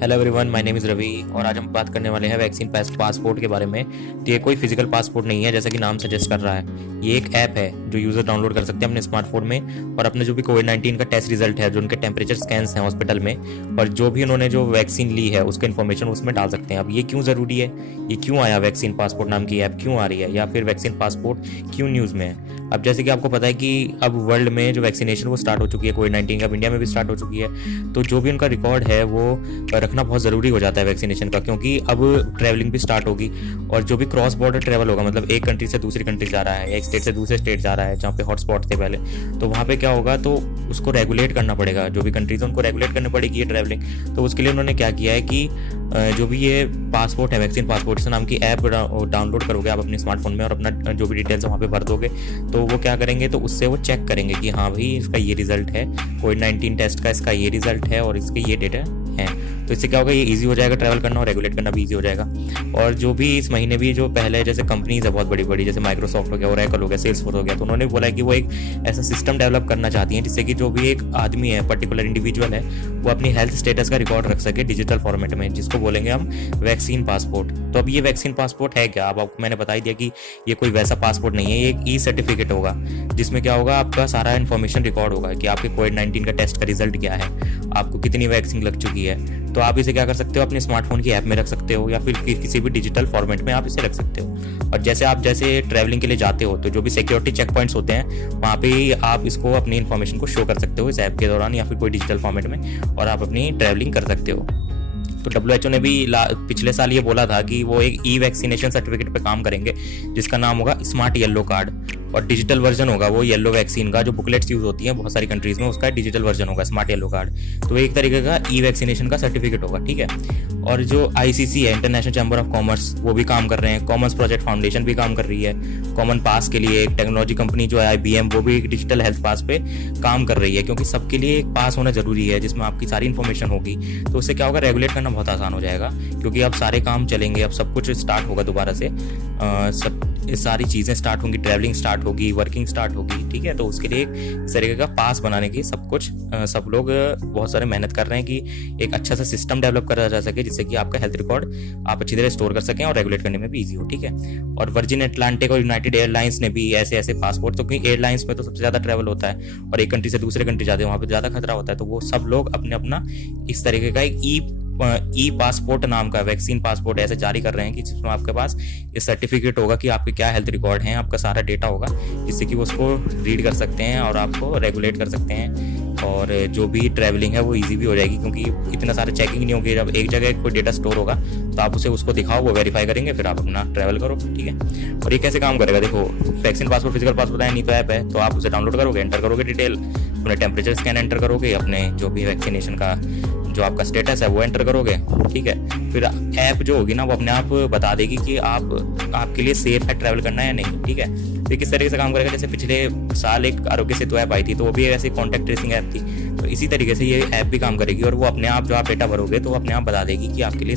Hello everyone, my name is Ravi और आज हम बात करने वाले हैं वैक्सीन पासपोर्ट के बारे में। तो ये कोई फिजिकल पासपोर्ट नहीं है जैसा कि नाम सजेस्ट कर रहा है। ये एक ऐप है जो यूज़र डाउनलोड कर सकते हैं अपने स्मार्टफोन में और अपने जो भी कोविड-19 का टेस्ट रिजल्ट है, जो उनके टेम्परेचर स्कैन्स हैं हॉस्पिटल में और जो भी उन्होंने जो वैक्सीन ली है उसका इन्फॉर्मेशन उसमें डाल सकते हैं। अब ये क्यों ज़रूरी है, ये क्यों आया, वैक्सीन पासपोर्ट नाम की ऐप क्यों आ रही है या फिर वैक्सीन पासपोर्ट क्यों न्यूज़ में है। अब जैसे कि आपको पता है कि अब वर्ल्ड में जो वैक्सीनेशन वो स्टार्ट हो चुकी है कोविड-19 का, अब इंडिया में भी स्टार्ट हो चुकी है। तो जो भी उनका रिकॉर्ड है वो रखना बहुत ज़रूरी हो जाता है वैक्सीनेशन का, क्योंकि अब ट्रैवलिंग भी स्टार्ट होगी और जो भी क्रॉस बॉर्डर ट्रैवल होगा, मतलब एक कंट्री से दूसरी कंट्री जा रहा है या एक स्टेट से दूसरे स्टेट जा रहा है जहाँ पे हॉटस्पॉट थे पहले, तो वहाँ पे क्या होगा, तो उसको रेगुलेट करना पड़ेगा। जो भी कंट्रीज है उनको रेगुलेट करनी पड़ेगी ये ट्रैवलिंग। तो उसके लिए उन्होंने क्या किया है कि जो भी ये पासपोर्ट है, वैक्सीन पासपोर्ट नाम की ऐप डाउनलोड करोगे आप अपने स्मार्टफोन में और अपना जो भी डिटेल्स है वहाँ पे भर दोगे, तो वो क्या करेंगे, तो उससे वो चेक करेंगे कि हाँ भाई इसका ये रिजल्ट है, कोविड-19 टेस्ट का इसका ये रिजल्ट है और इसके ये डेटा है। तो इससे क्या होगा, ये इजी हो जाएगा ट्रैवल करना और रेगुलेट करना भी इजी हो जाएगा। और जो भी इस महीने भी जो पहले जैसे कंपनीज है बहुत बड़ी बड़ी, जैसे माइक्रोसॉफ्ट हो गया, ओरेकल हो गया, सेल्सफोर्स हो गया, तो उन्होंने बोला कि वो एक ऐसा सिस्टम डेवलप करना चाहती हैं जिससे कि जो भी एक आदमी है, पर्टिकुलर इंडिविजुअल है, वो अपनी हेल्थ स्टेटस का रिकॉर्ड रख सके डिजिटल फॉर्मेट में, जिसको बोलेंगे हम वैक्सीन पासपोर्ट। तो अब ये वैक्सीन पासपोर्ट है क्या, अब आपको मैंने बता ही दिया कि ये कोई वैसा पासपोर्ट नहीं है, ये एक ई सर्टिफिकेट होगा जिसमें क्या होगा, आपका सारा इन्फॉर्मेशन रिकॉर्ड होगा कि आपके कोविड-19 का टेस्ट का रिजल्ट क्या है, आपको कितनी वैक्सीन लग चुकी है। तो आप इसे क्या कर सकते हो, अपने स्मार्टफोन की ऐप में रख सकते हो या फिर किसी भी डिजिटल फॉर्मेट में आप इसे रख सकते हो। और जैसे ट्रैवलिंग के लिए जाते हो तो जो भी सिक्योरिटी चेक पॉइंट्स होते हैं वहाँ पे आप इसको अपनी इन्फॉर्मेशन को शो कर सकते हो इस ऐप के दौरान या फिर कोई डिजिटल फॉर्मेट में, और आप अपनी ट्रैवलिंग कर सकते हो। तो WHO ने भी पिछले साल ये बोला था कि वो एक ई वैक्सीनेशन सर्टिफिकेट पे काम करेंगे जिसका नाम होगा स्मार्ट येलो कार्ड, और डिजिटल वर्जन होगा वो येलो वैक्सीन का, जो बुकलेट्स यूज होती हैं बहुत सारी कंट्रीज में, उसका डिजिटल वर्जन होगा स्मार्ट येलो कार्ड। तो एक तरीके का ई वैक्सीनेशन का सर्टिफिकेट होगा, ठीक है। और जो ICC है, इंटरनेशनल चैम्बर ऑफ कॉमर्स, वो भी काम कर रहे हैं, कॉमन्स प्रोजेक्ट फाउंडेशन भी काम कर रही है, कॉमन पास के लिए एक टेक्नोलॉजी कंपनी जो है IBM, वो भी एक डिजिटल हेल्थ पास पे काम कर रही है, क्योंकि सबके लिए एक पास होना जरूरी है जिसमें आपकी सारी इन्फॉर्मेशन होगी। तो उससे क्या होगा, रेगुलेट करना बहुत आसान हो जाएगा, क्योंकि अब सारे काम चलेंगे, अब सब कुछ स्टार्ट होगा दोबारा से, सब सारी चीज़ें स्टार्ट होंगी, ट्रैवलिंग स्टार्ट होगी, वर्किंग स्टार्ट होगी, ठीक है। तो उसके लिए इस तरीके का पास बनाने की सब लोग बहुत सारे मेहनत कर रहे हैं कि एक अच्छा सा सिस्टम डेवलप करा जा सके जिससे कि आपका हेल्थ रिकॉर्ड आप अच्छी तरह स्टोर कर सकें और रेगुलेट करने में भी ईजी हो, ठीक है। और वर्जिन अटलांटिक और यूनाइटेड एयरलाइंस ने भी ऐसे पासपोर्ट, तो क्योंकि एयरलाइंस में तो सबसे ज़्यादा ट्रैवल होता है और एक कंट्री से दूसरे कंट्री जाते हैं, वहाँ पर ज़्यादा खतरा होता है, तो वो सब लोग अपना इस तरीके का एक ई पासपोर्ट नाम का वैक्सीन पासपोर्ट ऐसे जारी कर रहे हैं कि जिसमें आपके पास ये सर्टिफिकेट होगा कि आपके क्या हेल्थ रिकॉर्ड हैं, आपका सारा डेटा होगा, जिससे कि वो उसको रीड कर सकते हैं और आपको रेगुलेट कर सकते हैं। और जो भी ट्रैवलिंग है वो इजी भी हो जाएगी, क्योंकि इतना सारा चेकिंग नहीं होगी। जब एक जगह कोई डेटा स्टोर होगा तो आप उसको दिखाओ, वो वेरीफाई करेंगे, फिर आप अपना ट्रैवल करो, ठीक है। और ये कैसे काम करेगा, देखो, वैक्सीन पासपोर्ट फिजिकल पासपोर्ट है नहीं तो ऐप है, तो आप उसे डाउनलोड करोगे, एंटर करोगे डिटेल, अपने टेम्परेचर स्कैन एंटर करोगे, अपने जो भी वैक्सीनेशन का जो आपका स्टेटस है वो एंटर करोगे, ठीक है। फिर ऐप जो होगी ना वो अपने आप बता देगी कि आपके लिए सेफ है ट्रैवल करना या नहीं, ठीक है। तो किस तरीके से काम करेगा, जैसे पिछले साल एक आरोग्य सेतु ऐप आई थी, तो वो भी ऐसी कॉन्टैक्ट ट्रेसिंग ऐप थी, तो इसी तरीके से ये ऐप भी काम करेगी और वो अपने आप जो आप डेटा भरोगे तो अपने आप बता देगी कि आपके लिए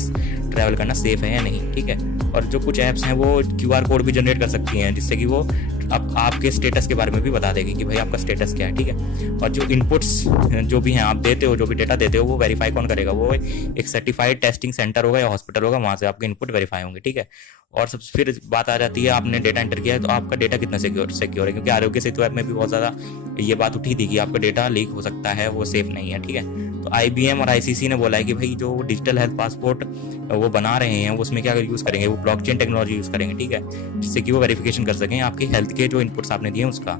ट्रैवल करना सेफ है या नहीं, ठीक है। और जो कुछ ऐप्स हैं वो QR कोड भी जनरेट कर सकती हैं जिससे कि वो अब आपके स्टेटस के बारे में भी बता देगी कि भाई आपका स्टेटस क्या है, ठीक है। और जो इनपुट्स जो भी हैं आप देते हो, जो भी डेटा देते हो, वो वेरीफाई कौन करेगा, वो एक सर्टिफाइड टेस्टिंग सेंटर होगा या हॉस्पिटल होगा, वहाँ से आपके इनपुट वेरीफाई होंगे, ठीक है। और सब फिर बात आ जाती है, आपने डेटा एंटर किया है तो आपका डेटा कितना सिक्योर है, क्योंकि आरोग्य सेतु ऐप में भी बहुत ज़्यादा ये बात उठी थी कि आपका डेटा लीक हो सकता है, वो सेफ नहीं है, ठीक है। तो IBM और ICC ने बोला है कि भाई जो डिजिटल हेल्थ पासपोर्ट वो बना रहे हैं उसमें क्या यूज़ करेंगे, वो ब्लॉकचेन टेक्नोलॉजी यूज़ करेंगे, ठीक है, जिससे कि वो वेरिफिकेशन कर सकें आपकी हेल्थ के जो इनपुट्स आपने दिए उसका।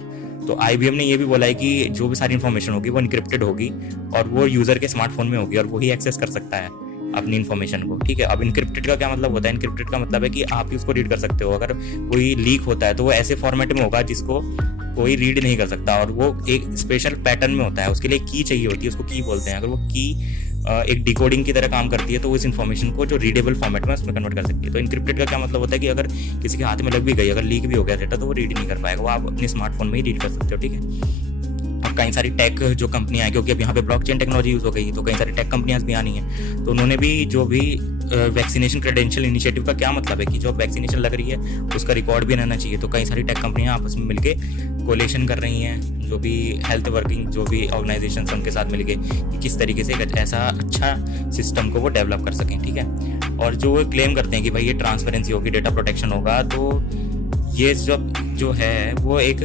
तो IBM ने ये भी बोला है कि जो भी सारी इन्फॉर्मेशन होगी वो इनक्रिप्टेड होगी और वो यूज़र के स्मार्टफोन में होगी और वही एक्सेस कर सकता है अपनी इन्फॉर्मेशन को, ठीक है। अब इनक्रिप्टेड का क्या मतलब होता है, इनक्रिप्टेड का मतलब है कि आप ही उसको रीड कर सकते हो, अगर कोई लीक होता है तो वो ऐसे फॉर्मेट में होगा जिसको कोई रीड नहीं कर सकता, और वो एक स्पेशल पैटर्न में होता है, उसके लिए की चाहिए होती है, उसको की बोलते हैं। अगर वो की एक डिकोडिंग की तरह काम करती है तो वो इस इन्फॉर्मेशन को जो रीडेबल फॉर्मेट में उसमें कन्वर्ट कर सकती है। तो इनक्रिप्टेड का क्या मतलब होता है कि अगर किसी के हाथ में लग भी गई, अगर लीक भी हो गया डेटा, तो वो रीड नहीं कर पाएगा, वो आप अपने स्मार्टफोन में ही रीड कर सकते हो, ठीक है। और कई सारी टेक जो कंपनियां हैं, क्योंकि अब यहाँ पे ब्लॉकचेन टेक्नोलॉजी यूज़ हो गई, तो कई सारी टेक कंपनियां भी आनी हैं, तो उन्होंने भी जो भी वैक्सीनेशन क्रेडेंशियल इनिशिएटिव का क्या मतलब है कि जो वैक्सीनेशन लग रही है उसका रिकॉर्ड भी रहना चाहिए। तो कई सारी टेक कंपनियां आपस में मिलकर कोलेशन कर रही हैं, जो भी हेल्थ वर्किंग जो भी ऑर्गेनाइजेशन उनके साथ मिलके कि किस तरीके से एक ऐसा अच्छा सिस्टम को वो डेवलप कर सकें, ठीक है। और जो वो क्लेम करते हैं कि भाई ये ट्रांसपेरेंसी होगी, डेटा प्रोटेक्शन होगा, तो ये जो है वो एक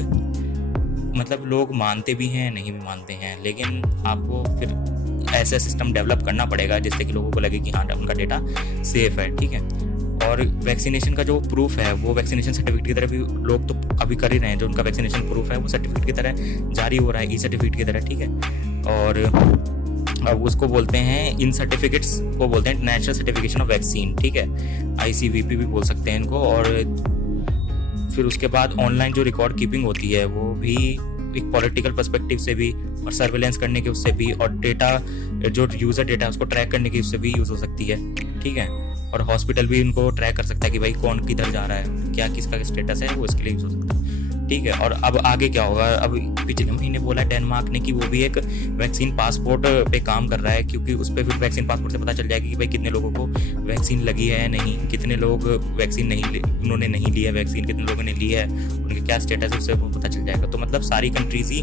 मतलब लोग मानते भी हैं, नहीं भी मानते हैं, लेकिन आपको फिर ऐसा सिस्टम डेवलप करना पड़ेगा जिससे कि लोगों को लगे कि हाँ उनका डेटा सेफ है, ठीक है। और वैक्सीनेशन का जो प्रूफ है वो वैक्सीनेशन सर्टिफिकेट की तरह भी लोग तो अभी कर ही रहे हैं, जो उनका वैक्सीनेशन प्रूफ है वो सर्टिफिकेट की तरह जारी हो रहा है, ई सर्टिफिकेट की तरह, ठीक है। और अब उसको बोलते हैं, इन सर्टिफिकेट्स को बोलते हैं नेशनल सर्टिफिकेशन ऑफ वैक्सीन, ठीक है, ICVP भी बोल सकते हैं इनको। और फिर उसके बाद ऑनलाइन जो रिकॉर्ड कीपिंग होती है वो भी एक पॉलिटिकल पर्सपेक्टिव से भी और सर्वेलेंस करने के उससे भी, और डेटा जो यूज़र डेटा है उसको ट्रैक करने की उससे भी यूज़ हो सकती है, ठीक है। और हॉस्पिटल भी इनको ट्रैक कर सकता है कि भाई कौन किधर जा रहा है, क्या किसका स्टेटस है, वो इसके लिए यूज़ हो सकता है, ठीक है। और अब आगे क्या होगा, अब पिछले महीने बोला डेनमार्क ने कि वो भी एक वैक्सीन पासपोर्ट पे काम कर रहा है, क्योंकि उस पर फिर वैक्सीन पासपोर्ट से पता चल जाएगा कि भाई कितने लोगों को वैक्सीन लगी है नहीं, कितने लोग वैक्सीन उन्होंने नहीं ली है वैक्सीन, कितने लोगों ने ली है, उनके क्या स्टेटस है, उससे वो पता चल जाएगा। तो मतलब सारी कंट्रीज ही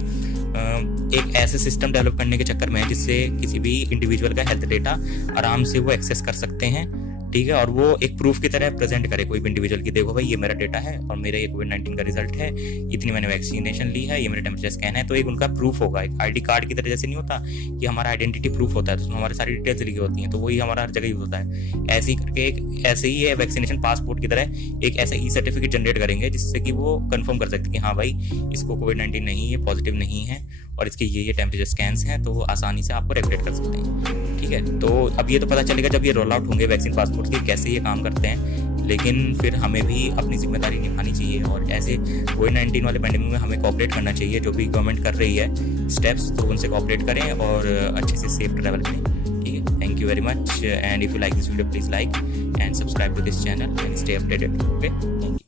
एक ऐसे सिस्टम डेवलप करने के चक्कर में है जिससे किसी भी इंडिविजुअल का हेल्थ डेटा आराम से वो एक्सेस कर सकते हैं, ठीक है। और वो एक प्रूफ की तरह प्रेजेंट करे कोई भी इंडिविजुअल की, देखो भाई ये मेरा डेटा है और मेरा ये कोविड-19 का रिजल्ट है, इतनी मैंने वैक्सीनेशन ली है, ये मेरा टेम्परेचर स्कैन है। तो एक उनका प्रूफ होगा, एक ID कार्ड की तरह जैसे नहीं होता कि हमारा आइडेंटिटी प्रूफ होता है, तो उसमें हमारी सारी डिटेल्स लिखी होती हैं, तो वही हमारा हर जगह यूज होता है। ऐसे ही करके एक ऐसे ही है वैक्सीनेशन पासपोर्ट की तरह एक ऐसा ई सर्टिफिकेट जनरेट करेंगे जिससे कि वो कंफर्म कर सकते कि हाँ भाई इसको कोविड-19 नहीं है, पॉजिटिव नहीं है और इसके ये टेम्परेचर स्कैन्स हैं, तो वो आसानी से आपको रेगुलेट कर सकते हैं, ठीक है। तो अब ये तो पता चलेगा जब ये रोल आउट होंगे वैक्सीन पासपोर्ट के कैसे ये काम करते हैं, लेकिन फिर हमें भी अपनी जिम्मेदारी निभानी चाहिए और ऐसे कोविड-19 वाले पैंडेमिक में हमें कोऑपरेट करना चाहिए। जो भी गवर्नमेंट कर रही है स्टेप्स, तो उनसे कोऑपरेट करें और अच्छे से सेफ ट्रैवल करें, ठीक है। Thank you very much, and if you like this video please like and subscribe to this channel and stay updated, okay, thank you.